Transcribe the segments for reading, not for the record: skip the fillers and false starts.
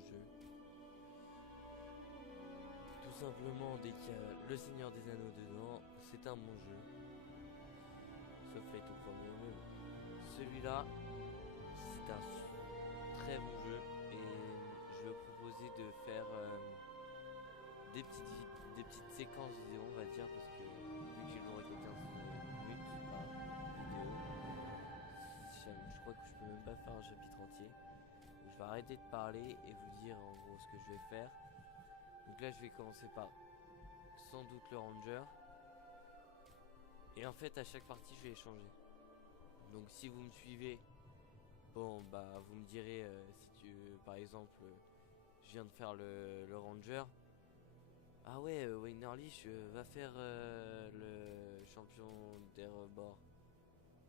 jeu. Tout simplement, dès qu'il y a le Seigneur des Anneaux dedans, c'est un bon jeu. Sauf les tout premiers. Mais bon. Celui-là, c'est un très bon jeu et je vais proposer de faire des petites séquences vidéo, on va dire, parce que vu que j'ai le droit que 15 minutes par vidéo, je crois que je peux même pas faire un chapitre entier. Donc, je vais arrêter de parler et vous dire en gros ce que je vais faire. Donc là je vais commencer par sans doute le ranger. Et en fait à chaque partie je vais échanger. Donc si vous me suivez, bon bah vous me direz si tu par exemple je viens de faire le ranger. Ah ouais Weinerlich va faire le champion des rebords.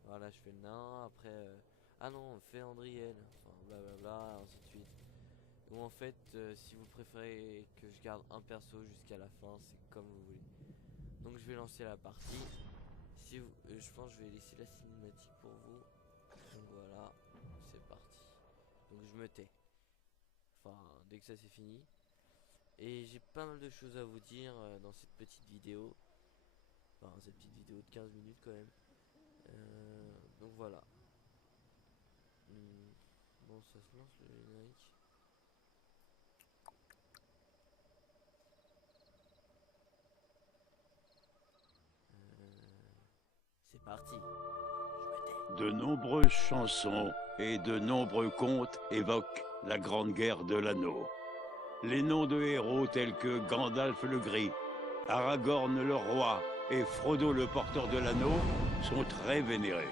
Voilà je fais le nain, après ah non fais Andriel, enfin blablabla ainsi de suite. Ou en fait si vous préférez que je garde un perso jusqu'à la fin, c'est comme vous voulez. Donc je vais lancer la partie. Si vous, je pense que je vais laisser la cinématique pour vous. Donc voilà, c'est parti. Donc je me tais. Enfin, dès que ça c'est fini. Et j'ai pas mal de choses à vous dire dans cette petite vidéo. Enfin, cette petite vidéo de 15 minutes quand même. Donc voilà. Bon, ça se lance le générique. C'est parti. De nombreuses chansons et de nombreux contes évoquent la Grande Guerre de l'Anneau. Les noms de héros tels que Gandalf le Gris, Aragorn le Roi et Frodo le Porteur de l'Anneau sont très vénérés.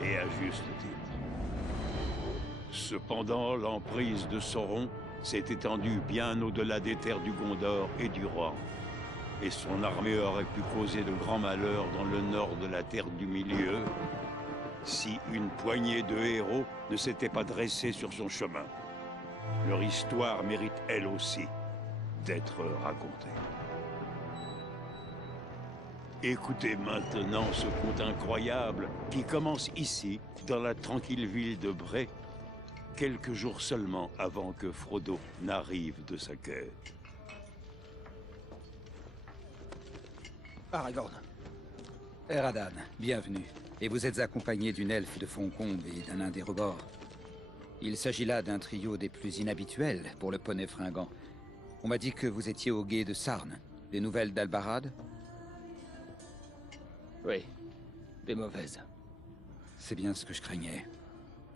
Et à juste titre. Cependant, l'emprise de Sauron s'est étendue bien au-delà des terres du Gondor et du Roi. Et son armée aurait pu causer de grands malheurs dans le nord de la Terre du Milieu si une poignée de héros ne s'était pas dressée sur son chemin. Leur histoire mérite elle aussi d'être racontée. Écoutez maintenant ce conte incroyable qui commence ici, dans la tranquille ville de Bray, quelques jours seulement avant que Frodo n'arrive de sa quête. Aragorn. Eradan, bienvenue. Et vous êtes accompagné d'une elfe de Foncombe et d'un nain des rebords. Il s'agit là d'un trio des plus inhabituels pour le poney fringant. On m'a dit que vous étiez au gué de Sarn. Des nouvelles d'Albarad? Oui, des mauvaises. C'est bien ce que je craignais.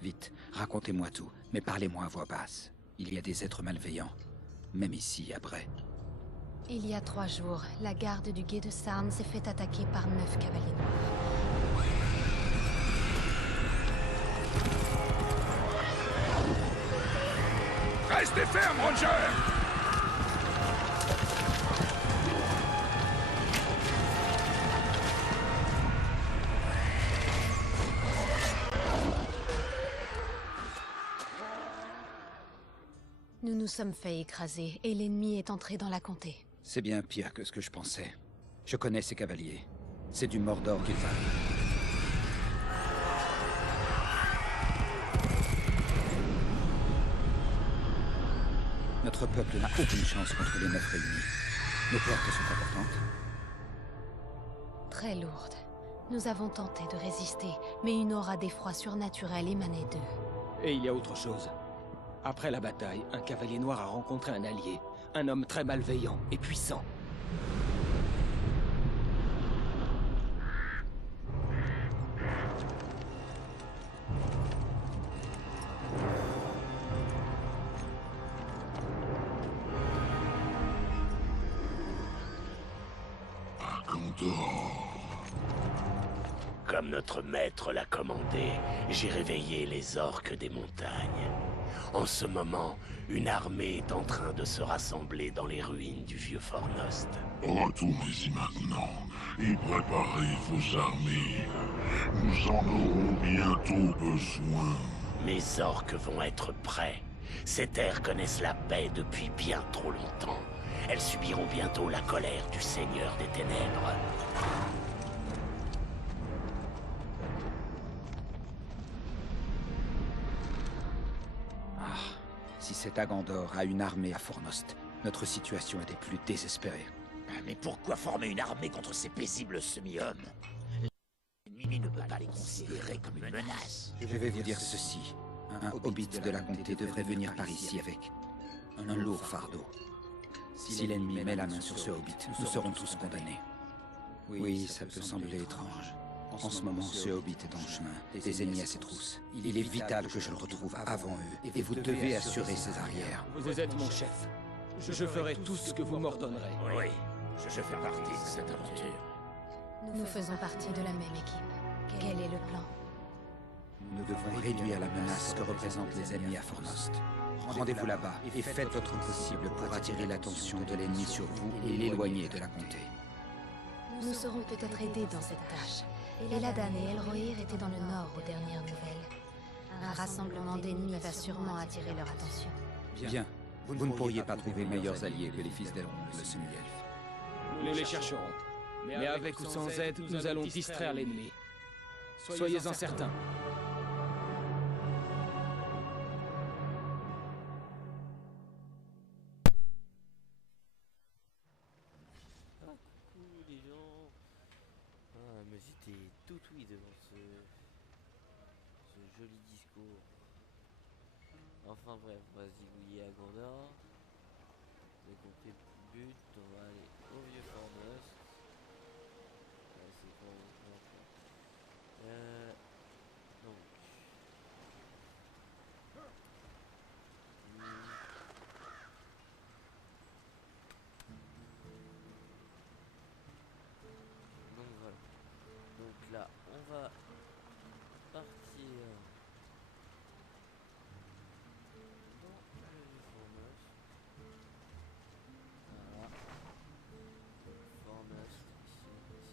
Vite, racontez-moi tout, mais parlez-moi à voix basse. Il y a des êtres malveillants, même ici, à Bray. Il y a 3 jours, la garde du gué de Sarn s'est fait attaquer par 9 cavaliers noirs. Restez ferme, Ranger! Nous nous sommes fait écraser et l'ennemi est entré dans la comté. C'est bien pire que ce que je pensais. Je connais ces cavaliers. C'est du Mordor qu'ils parlent. Notre peuple n'a aucune chance contre les 9 réunis. Nos pertes sont importantes. Très lourde. Nous avons tenté de résister, mais une aura d'effroi surnaturel émanait d'eux. Et il y a autre chose. Après la bataille, un cavalier noir a rencontré un allié. Un homme très malveillant et puissant. Comme notre maître l'a commandé, j'ai réveillé les orques des montagnes. En ce moment, une armée est en train de se rassembler dans les ruines du vieux Fornost. Retournez-y maintenant et préparez vos armées. Nous en aurons bientôt besoin. Mes orques vont être prêts. Ces terres connaissent la paix depuis bien trop longtemps. Elles subiront bientôt la colère du Seigneur des Ténèbres. réussissait à Gandor à une armée à Fornost, notre situation était plus désespérée. Mais pourquoi former une armée contre ces paisibles semi-hommes? L'ennemi ne peut pas les considérer comme une menace. Je vais vous dire ceci. Un hobbit de la comté devrait venir par ici avec un lourd fardeau. Si l'ennemi met la main sur ce hobbit, nous serons tous condamnés. Oui, ça peut sembler étrange. En ce moment, ce hobbit est en chemin, des ennemis à ses trousses. Il est vital que je le retrouve avant eux, et vous devez assurer ses arrières. Vous êtes mon chef. Je ferai tout ce que vous m'ordonnerez. Oui, je fais partie de cette aventure. Nous faisons partie de la même équipe. Quel est le plan? Nous devons réduire la menace que représentent les ennemis à Fornost. Rendez-vous là-bas et faites votre possible pour attirer l'attention de l'ennemi sur vous et l'éloigner de la comté. Nous serons peut-être aidés dans cette tâche. Eladan et Elrohir étaient dans le nord aux dernières nouvelles. Un rassemblement d'ennemis va sûrement attirer leur attention. Bien. Vous ne pourriez pas trouver meilleurs alliés que les fils d'Elrond, le semi-elfe. Nous les chercherons. Mais avec ou sans aide, nous allons distraire l'ennemi. Soyez-en certains. Ah, coucou les gens. Ah, mais j'étais tout oui devant ce joli discours. Enfin bref, on va se zigouiller à Gondor. Vous avez compris le but, on va aller au vieux Fornost. Ouais, c'est pas donc. Donc voilà. Donc là, on va partir dans le vieux Fornost. Voilà. Fornost, ici.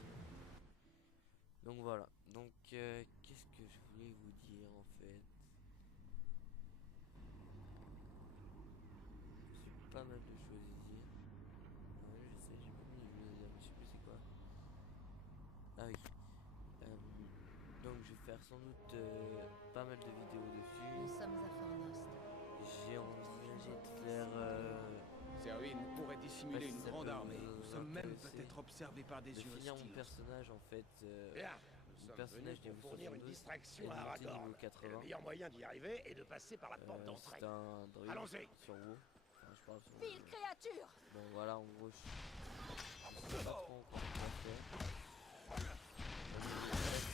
Donc voilà. Donc qu'est-ce que je voulais vous dire en fait? J'ai pas mal de choses à dire. Ouais, je sais, j'ai pas mal de choses à dire, mais je sais plus c'est quoi. Ah oui. Donc je vais faire sans doute pas mal de vidéos dessus. Nous sommes à Fornost. J'ai envisagé de faire Ces ruines pourraient dissimuler une ça grande peut armée. vous Nous sommes même intéresser. peut-être observés par des de yeux finir mon hostiles. personnage en fait. Bien, Mon nous sommes personnage venus pour niveau fournir une 62 distraction et à monter Aragorn. niveau Et le 80. meilleur moyen d'y arriver est de passer par la porte d'entrée. C'est un druide Allons-y. sur vous. Enfin, je parle sur vous. Pile créature! Bon voilà, en gros, je sais pas trop encore quoi faire.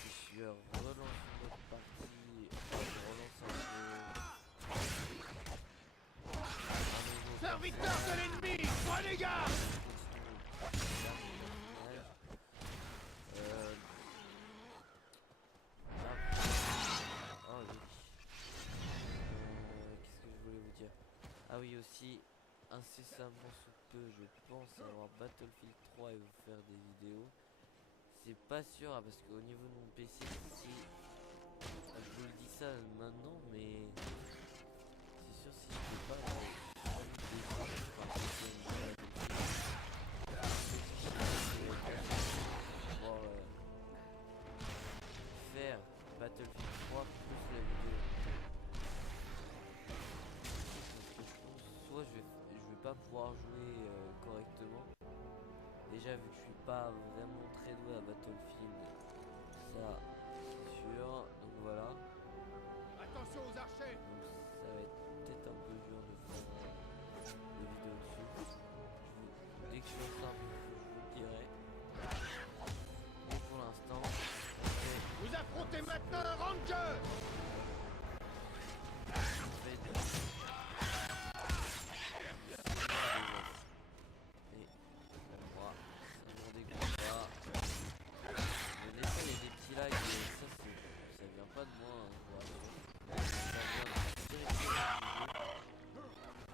Si je relance une autre partie, je relance un peu. Serviteur de l'ennemi, prenez garde! Oh oui. Qu'est-ce que je voulais vous dire? Ah oui aussi, incessamment sous peu, je pense avoir Battlefield 3 et vous faire des vidéos. C'est pas sûr parce qu'au niveau de mon PC, si je vous le dis ça maintenant, mais c'est sûr si je peux pas faire Battlefield 3 plus la vidéo. Parce que je pense soit je vais pas pouvoir jouer correctement. Déjà vu que je suis pas vraiment très doué à Battlefield, ça c'est sûr. Donc voilà. Attention aux archers! Donc ça va être peut-être un peu dur de faire des vidéos dessus. Dès que je suis en train, je vous le dirai. Mais pour l'instant, Vous affrontez maintenant un ranger! Et moi, ça m'en dégoûte pas. Mais des fois il y a des petits lags et ça vient pas de moi. Voilà. Ça vient directement du jeu.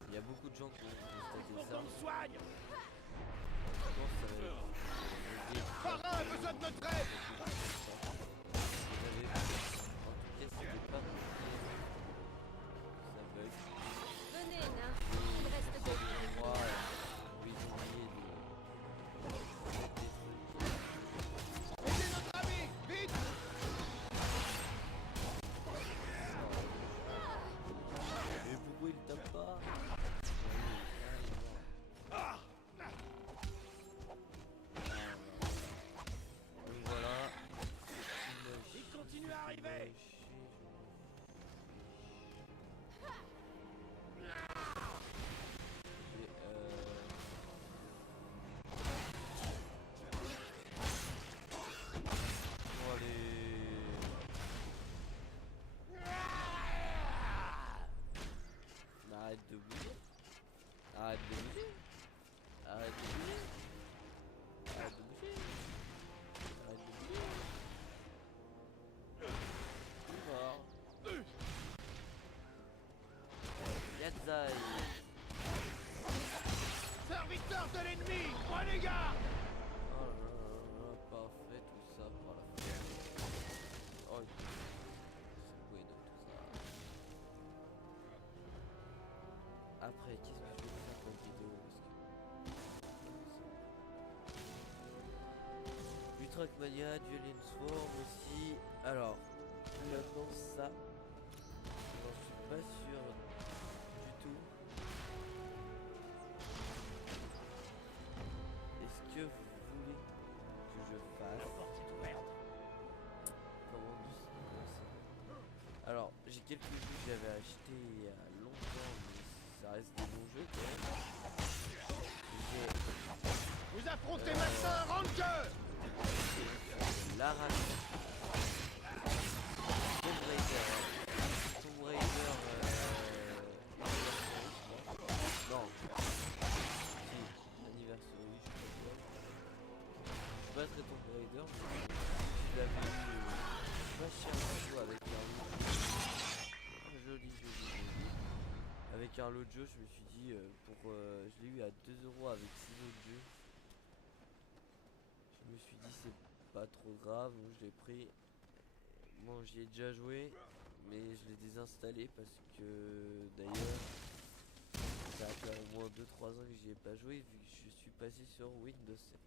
Il y a beaucoup de gens qui ont constaté ça. On soigne! Je pense que ça va être Parrain a besoin de notre aide! en tout cas c'était pas compliqué. Ça bug. Venez, nain. Il reste Ça vient de moi. Oui, j'ai oublié de mettre des trucs. Aidez notre ami! Vite! Mais pourquoi il tape pas? Arrête de bouger. Arrête de bouger. Arrête de bouger. Arrête de bouger. Il est mort. Yazai. Serviteur de l'ennemi, prenez garde! Oh là là là là, parfait tout ça pour la fin. Oh, c'est bueno tout ça. Après, qu'est-ce que je vais faire comme vidéo du Trackmania, du Alien Swarm aussi. Alors, maintenant ça, j'en suis pas sûr du tout. Est-ce que vous voulez que je fasse? La porte est ouverte. Comment doucement ça? Alors, j'ai quelques jeux que j'avais achetés il y a longtemps, mais ça reste des bons jeux quand même. Vous affrontez Massin Ranger! Lara Tomb Raider. Tomb Raider. Non. Si, Anniversary, je sais pas quoi. Je suis pas très Tomb Raider, mais je l'avais eu pas cher du tout avec un lot. Joli. Avec un lot de jeu, je me suis dit, je l'ai eu à 2 € avec 6 autres jeux. Je me suis dit, c'est pas trop grave, donc je l'ai pris. Bon, j'y ai déjà joué, mais je l'ai désinstallé parce que d'ailleurs ça va faire au moins 2-3 ans que j'y ai pas joué vu que je suis passé sur Windows 7.